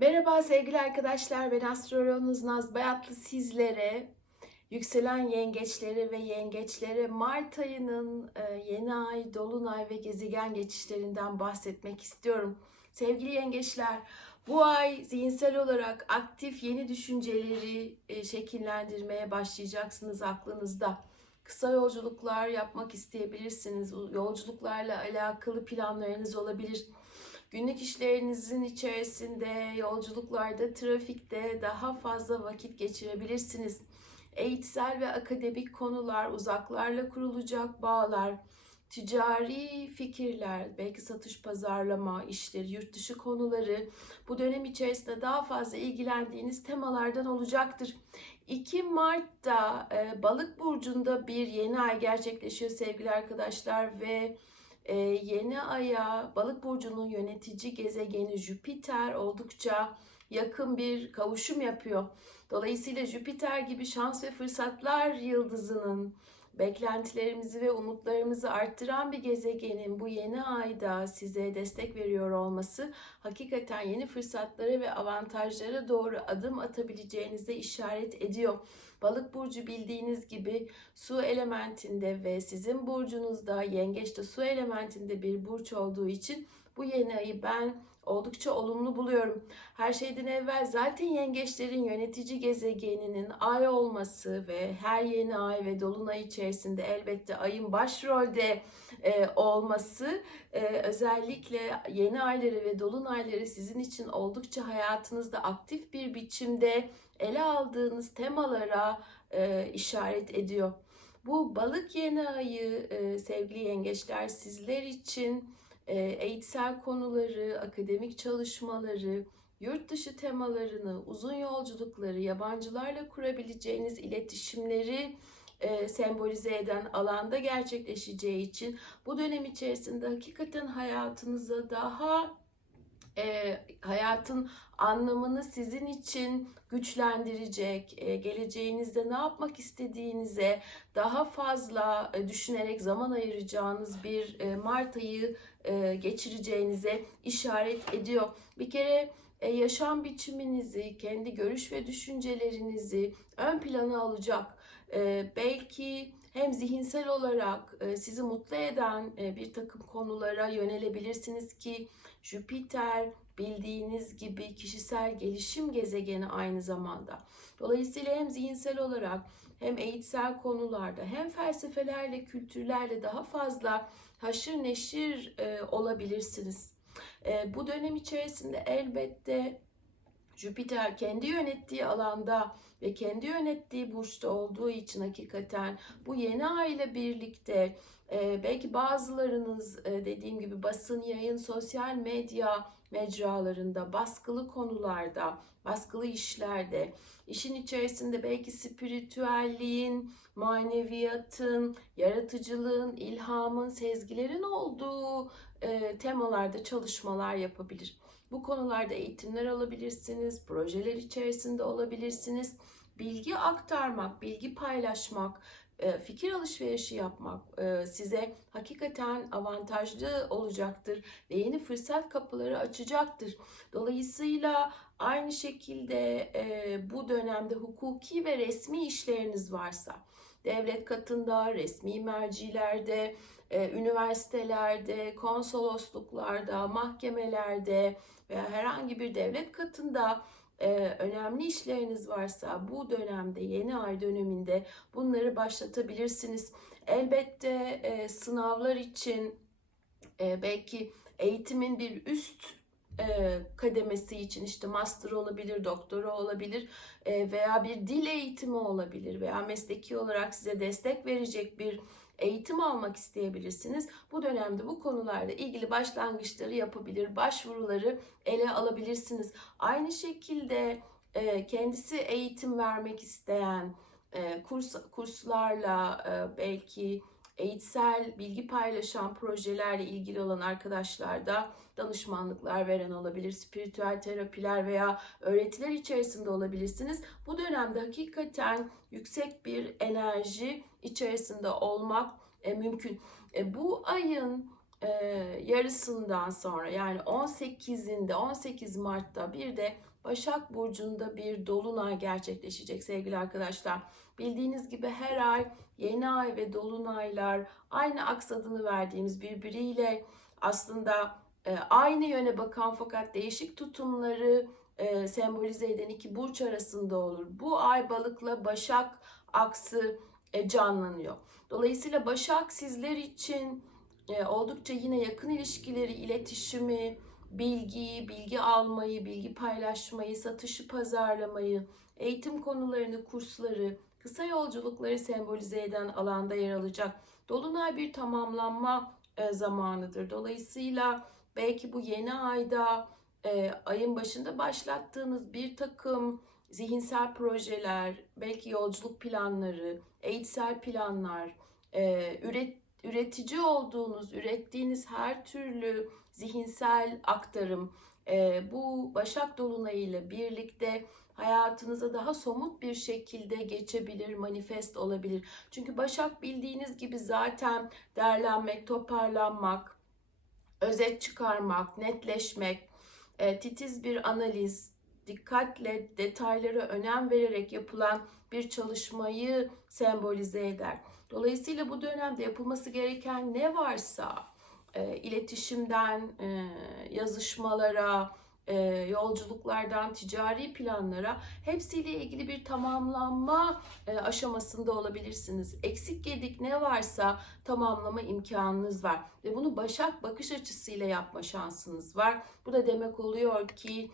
Merhaba sevgili arkadaşlar, ben astroloğunuz Naz Bayatlı sizlere yükselen yengeçleri ve yengeçlere Mart ayının e, yeni ay, dolunay ve gezegen geçişlerinden bahsetmek istiyorum. Sevgili yengeçler, bu ay zihinsel olarak aktif yeni düşünceleri e, şekillendirmeye başlayacaksınız aklınızda. Kısa yolculuklar yapmak isteyebilirsiniz. Yolculuklarla alakalı planlarınız olabilir. Günlük işlerinizin içerisinde, yolculuklarda, trafikte daha fazla vakit geçirebilirsiniz. Eğitsel ve akademik konular, uzaklarla kurulacak bağlar, ticari fikirler, belki satış pazarlama işleri, yurt dışı konuları bu dönem içerisinde daha fazla ilgilendiğiniz temalardan olacaktır. 2 Mart'ta e, Balık burcunda bir yeni ay gerçekleşiyor sevgili arkadaşlar ve e, yeni aya Balık burcunun yönetici gezegeni Jüpiter oldukça yakın bir kavuşum yapıyor. Dolayısıyla Jüpiter gibi şans ve fırsatlar yıldızının beklentilerimizi ve umutlarımızı arttıran bir gezegenin bu yeni ayda size destek veriyor olması hakikaten yeni fırsatlara ve avantajlara doğru adım atabileceğinize işaret ediyor. Balık burcu bildiğiniz gibi su elementinde ve sizin burcunuzda yengeçte su elementinde bir burç olduğu için bu yeni ayı ben oldukça olumlu buluyorum. Her şeyden evvel zaten yengeçlerin yönetici gezegeninin ay olması ve her yeni ay ve dolunay içerisinde elbette ayın başrolde e, olması e, özellikle yeni ayları ve dolunayları sizin için oldukça hayatınızda aktif bir biçimde ele aldığınız temalara e, işaret ediyor. Bu balık yeni ayı e, sevgili yengeçler sizler için e, eğitsel konuları, akademik çalışmaları, yurt dışı temalarını, uzun yolculukları, yabancılarla kurabileceğiniz iletişimleri e, sembolize eden alanda gerçekleşeceği için bu dönem içerisinde hakikaten hayatınıza daha e, hayatın anlamını sizin için güçlendirecek, e, geleceğinizde ne yapmak istediğinize daha fazla e, düşünerek zaman ayıracağınız bir e, Mart ayı e, geçireceğinize işaret ediyor. Bir kere e, yaşam biçiminizi, kendi görüş ve düşüncelerinizi ön plana alacak. E, belki hem zihinsel olarak e, sizi mutlu eden e, bir takım konulara yönelebilirsiniz ki Jüpiter bildiğiniz gibi kişisel gelişim gezegeni aynı zamanda. Dolayısıyla hem zihinsel olarak hem eğitsel konularda hem felsefelerle, kültürlerle daha fazla haşır neşir e, olabilirsiniz. Bu dönem içerisinde elbette Jüpiter kendi yönettiği alanda ve kendi yönettiği burçta olduğu için hakikaten bu yeni ay ile birlikte e, belki bazılarınız e, dediğim gibi basın, yayın, sosyal medya mecralarında, baskılı konularda, baskılı işlerde, işin içerisinde belki spiritüelliğin, maneviyatın, yaratıcılığın, ilhamın, sezgilerin olduğu e, temalarda çalışmalar yapabilir. Bu konularda eğitimler alabilirsiniz, projeler içerisinde olabilirsiniz. Bilgi aktarmak, bilgi paylaşmak, fikir alışverişi yapmak e, size hakikaten avantajlı olacaktır ve yeni fırsat kapıları açacaktır. Dolayısıyla aynı şekilde e, bu dönemde hukuki ve resmi işleriniz varsa, devlet katında, resmi mercilerde, üniversitelerde, konsolosluklarda, mahkemelerde veya herhangi bir devlet katında e, önemli işleriniz varsa bu dönemde yeni ay döneminde bunları başlatabilirsiniz. Elbette e, sınavlar için e, belki eğitimin bir üst e, kademesi için işte master olabilir, doktora olabilir e, veya bir dil eğitimi olabilir veya mesleki olarak size destek verecek bir eğitim almak isteyebilirsiniz. Bu dönemde bu konularla ilgili başlangıçları yapabilir, başvuruları ele alabilirsiniz. Aynı şekilde e, kendisi eğitim vermek isteyen e, kurs kurslarla e, belki eğitsel bilgi paylaşan projelerle ilgili olan arkadaşlar da danışmanlıklar veren olabilir, spiritüel terapiler veya öğretiler içerisinde olabilirsiniz. Bu dönemde hakikaten yüksek bir enerji içerisinde olmak e, mümkün. E, bu ayın e, yarısından sonra yani 18'inde 18 Mart'ta bir de Başak Burcu'nda bir dolunay gerçekleşecek sevgili arkadaşlar. Bildiğiniz gibi her ay yeni ay ve dolunaylar aynı aksadını verdiğimiz birbiriyle aslında e, aynı yöne bakan fakat değişik tutumları e, sembolize eden iki burç arasında olur. Bu ay balıkla Başak aksı e, canlanıyor. Dolayısıyla Başak sizler için oldukça yine yakın ilişkileri, iletişimi, bilgiyi, bilgi almayı, bilgi paylaşmayı, satışı, pazarlamayı, eğitim konularını, kursları, kısa yolculukları sembolize eden alanda yer alacak. Dolunay bir tamamlanma e, zamanıdır. Dolayısıyla belki bu yeni ayda e, ayın başında başlattığınız bir takım zihinsel projeler, belki yolculuk planları, eğitsel planlar, e, üret, üretici olduğunuz, ürettiğiniz her türlü zihinsel aktarım e, bu Başak Dolunay ile birlikte hayatınıza daha somut bir şekilde geçebilir, manifest olabilir. Çünkü Başak bildiğiniz gibi zaten derlenmek, toparlanmak, özet çıkarmak, netleşmek, e, titiz bir analiz, dikkatle detaylara önem vererek yapılan bir çalışmayı sembolize eder. Dolayısıyla bu dönemde yapılması gereken ne varsa e, iletişimden e, yazışmalara, e, yolculuklardan ticari planlara hepsiyle ilgili bir tamamlanma e, aşamasında olabilirsiniz. Eksik gedik ne varsa tamamlama imkanınız var ve bunu Başak bakış açısıyla yapma şansınız var. Bu da demek oluyor ki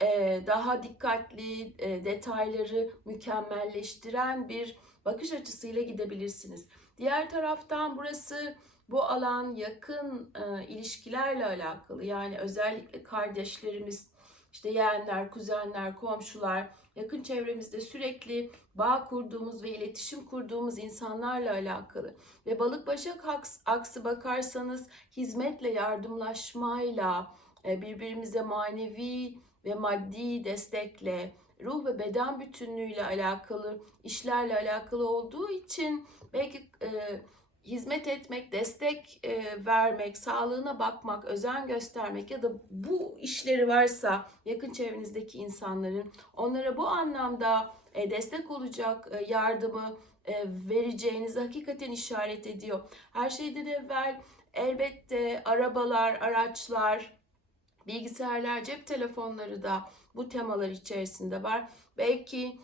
e, daha dikkatli e, detayları mükemmelleştiren bir bakış açısıyla gidebilirsiniz. Diğer taraftan burası bu alan yakın e, ilişkilerle alakalı. Yani özellikle kardeşlerimiz, işte yeğenler, kuzenler, komşular, yakın çevremizde sürekli bağ kurduğumuz ve iletişim kurduğumuz insanlarla alakalı. Ve balık başak aksı bakarsanız hizmetle, yardımlaşmayla, e, birbirimize manevi ve maddi destekle, ruh ve beden bütünlüğüyle alakalı işlerle alakalı olduğu için belki e, hizmet etmek, destek e, vermek, sağlığına bakmak, özen göstermek ya da bu işleri varsa yakın çevrenizdeki insanların onlara bu anlamda e, destek olacak e, yardımı e, vereceğinizi hakikaten işaret ediyor. Her şeyden evvel elbette arabalar, araçlar, bilgisayarlar, cep telefonları da bu temalar içerisinde var. Belki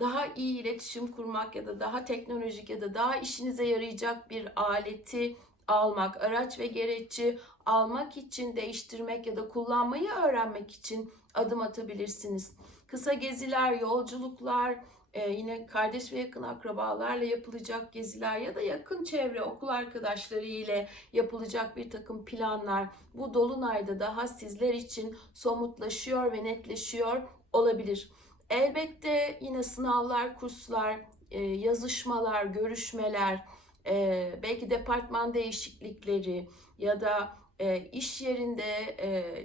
daha iyi iletişim kurmak ya da daha teknolojik ya da daha işinize yarayacak bir aleti almak, araç ve gereçi almak için değiştirmek ya da kullanmayı öğrenmek için adım atabilirsiniz. Kısa geziler, yolculuklar, e, yine kardeş ve yakın akrabalarla yapılacak geziler ya da yakın çevre okul arkadaşları ile yapılacak bir takım planlar bu dolunayda daha sizler için somutlaşıyor ve netleşiyor olabilir. Elbette yine sınavlar, kurslar, e, yazışmalar, görüşmeler, e, belki departman değişiklikleri ya da e, iş yerinde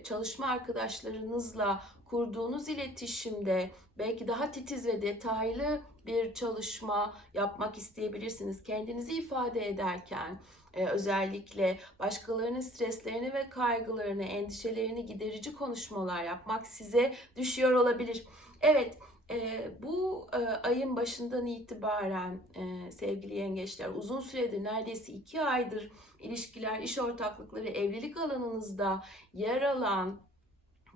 çalışma arkadaşlarınızla kurduğunuz iletişimde belki daha titiz ve detaylı bir çalışma yapmak isteyebilirsiniz. Kendinizi ifade ederken özellikle başkalarının streslerini ve kaygılarını, endişelerini giderici konuşmalar yapmak size düşüyor olabilir. Evet, e, bu e, ayın başından itibaren e, sevgili yengeçler uzun süredir neredeyse iki aydır ilişkiler, iş ortaklıkları, evlilik alanınızda yer alan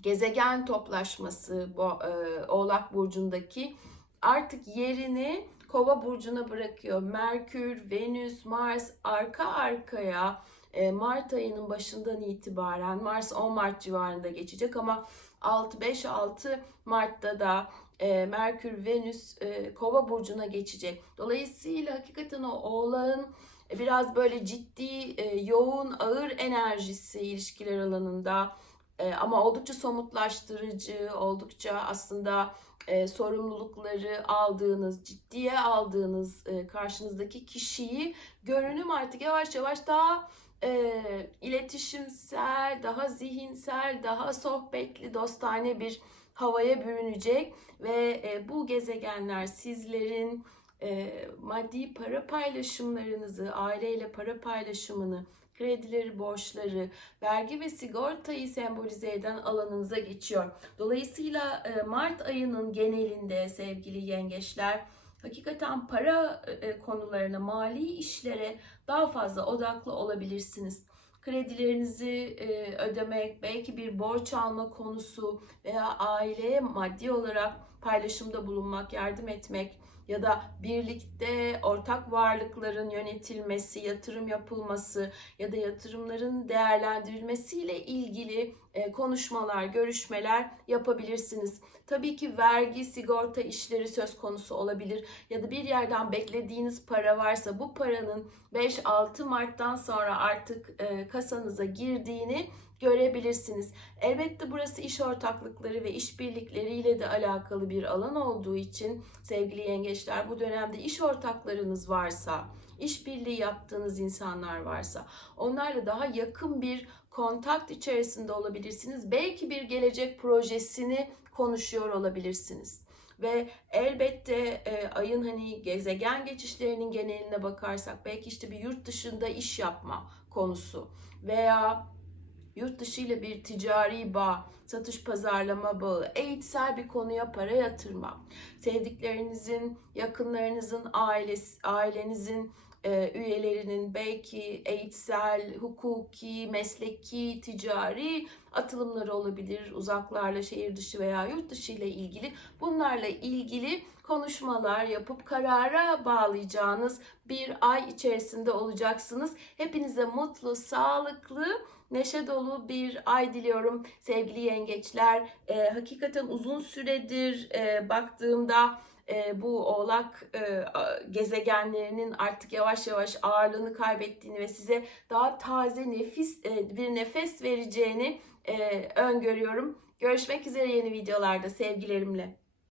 gezegen toplaşması bu, e, Oğlak Burcu'ndaki artık yerini Kova Burcu'na bırakıyor. Merkür, Venüs, Mars arka arkaya e, Mart ayının başından itibaren Mars 10 Mart civarında geçecek ama 6-5-6 Mart'ta da e, Merkür, Venüs e, Kova burcuna geçecek. Dolayısıyla hakikaten o Oğlağın e, biraz böyle ciddi, e, yoğun, ağır enerjisi ilişkiler alanında e, ama oldukça somutlaştırıcı, oldukça aslında e, sorumlulukları aldığınız, ciddiye aldığınız e, karşınızdaki kişiyi görünüm artık yavaş yavaş daha e, iletişimsel, daha zihinsel, daha sohbetli, dostane bir havaya bürünecek ve e, bu gezegenler sizlerin e, maddi para paylaşımlarınızı, aileyle para paylaşımını, kredileri, borçları, vergi ve sigortayı sembolize eden alanınıza geçiyor. Dolayısıyla Mart ayının genelinde sevgili yengeçler hakikaten para e, konularına, mali işlere daha fazla odaklı olabilirsiniz. Kredilerinizi e, ödemek, belki bir borç alma konusu veya aileye maddi olarak paylaşımda bulunmak, yardım etmek ya da birlikte ortak varlıkların yönetilmesi, yatırım yapılması ya da yatırımların değerlendirilmesiyle ilgili e, konuşmalar, görüşmeler yapabilirsiniz. Tabii ki vergi, sigorta işleri söz konusu olabilir ya da bir yerden beklediğiniz para varsa bu paranın 5-6 Mart'tan sonra artık e, kasanıza girdiğini görebilirsiniz. Elbette burası iş ortaklıkları ve işbirlikleriyle de alakalı bir alan olduğu için sevgili yengeçler bu dönemde iş ortaklarınız varsa, işbirliği yaptığınız insanlar varsa onlarla daha yakın bir kontakt içerisinde olabilirsiniz. Belki bir gelecek projesini konuşuyor olabilirsiniz. Ve elbette e, ayın hani gezegen geçişlerinin geneline bakarsak belki işte bir yurt dışında iş yapma konusu veya yurt dışı ile bir ticari bağ, satış pazarlama bağı, eğitsel bir konuya para yatırma, sevdiklerinizin, yakınlarınızın, ailesi, ailenizin e, üyelerinin belki eğitsel, hukuki, mesleki, ticari atılımları olabilir. Uzaklarla, şehir dışı veya yurt dışı ile ilgili bunlarla ilgili konuşmalar yapıp karara bağlayacağınız bir ay içerisinde olacaksınız. Hepinize mutlu, sağlıklı, neşe dolu bir ay diliyorum sevgili yengeçler. E, hakikaten uzun süredir e, baktığımda e, bu oğlak e, gezegenlerinin artık yavaş yavaş ağırlığını kaybettiğini ve size daha taze nefis e, bir nefes vereceğini e, öngörüyorum. Görüşmek üzere yeni videolarda sevgilerimle.